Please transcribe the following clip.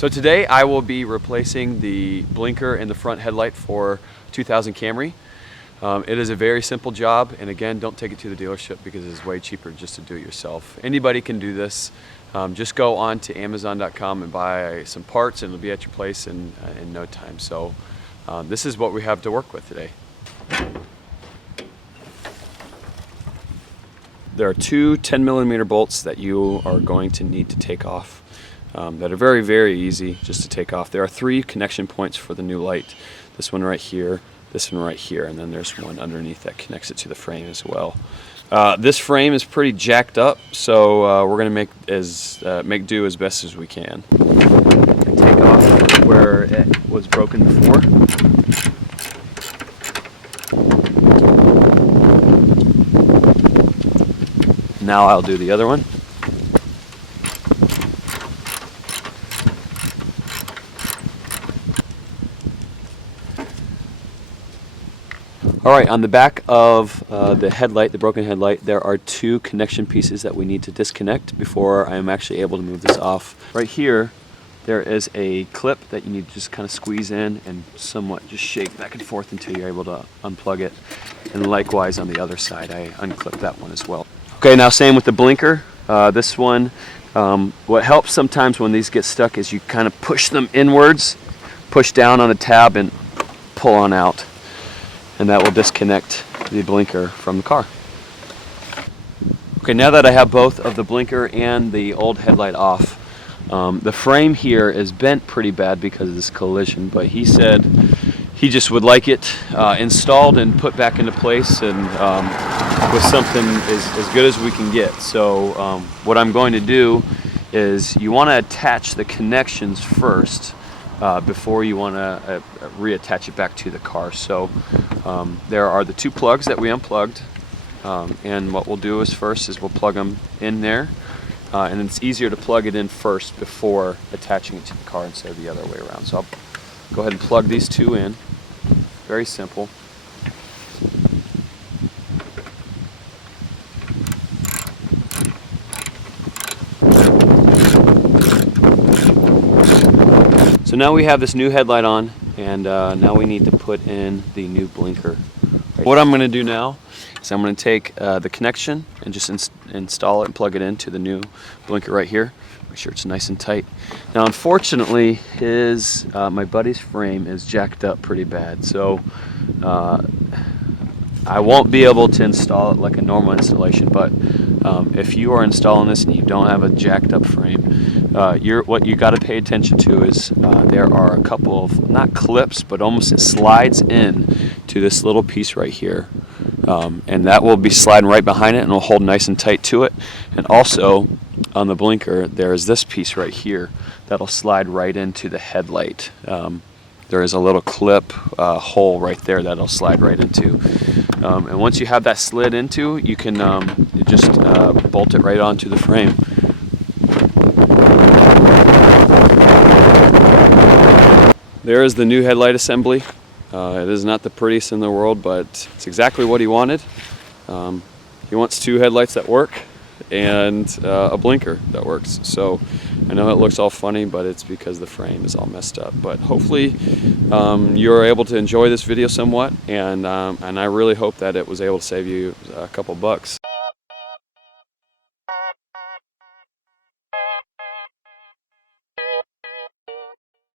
So today I will be replacing the blinker in the front headlight for 2000 Camry. It is a very simple job, and again, don't take it to the dealership because it's way cheaper just to do it yourself. Anybody can do this. Just go on to Amazon.com and buy some parts and it'll be at your place in no time. So this is what we have to work with today. There are two 10mm bolts that you are going to need to take off that are very, very easy just to take off. There are 3 connection points for the new light. This one right here, this one right here, and then there's one underneath that connects it to the frame as well. This frame is pretty jacked up, so we're going to make do as best as we can. Take off where it was broken before. Now I'll do the other one. Alright, on the back of the headlight, the broken headlight, there are 2 connection pieces that we need to disconnect before I am actually able to move this off. Right here, there is a clip that you need to just kind of squeeze in and somewhat just shake back and forth until you're able to unplug it. And likewise on the other side, I unclip that one as well. Okay, now same with the blinker. This one, what helps sometimes when these get stuck is you kind of push them inwards, push down on the tab and pull on out. And that will disconnect the blinker from the car. Okay, now that I have both of the blinker and the old headlight off, the frame here is bent pretty bad because of this collision, but he said he just would like it installed and put back into place and with something as good as we can get. So what I'm going to do is you want to attach the connections first before you want to reattach it back to the car. So there are the 2 plugs that we unplugged, and what we'll do is first is we'll plug them in there, and it's easier to plug it in first before attaching it to the car instead of the other way around. So I'll go ahead and plug these 2 in. Very simple. So now we have this new headlight on, and now we need to put in the new blinker. What I'm going to do now is I'm going to take the connection and just install it and plug it into the new blinker right here. Make sure it's nice and tight. Now unfortunately my buddy's frame is jacked up pretty bad, so I won't be able to install it like a normal installation, but if you are installing this and you don't have a jacked up frame, what you got to pay attention to is there are a couple of, not clips, but almost it slides in to this little piece right here, and that will be sliding right behind it and will hold nice and tight to it. And also on the blinker there is this piece right here that'll slide right into the headlight. There is a little clip hole right there that'll slide right into, and once you have that slid into, you can just bolt it right onto the frame. There is the new headlight assembly. It is not the prettiest in the world, but it's exactly what he wanted. He wants 2 headlights that work and a blinker that works. So I know it looks all funny, but it's because the frame is all messed up. But hopefully you're able to enjoy this video somewhat, and I really hope that it was able to save you a couple bucks.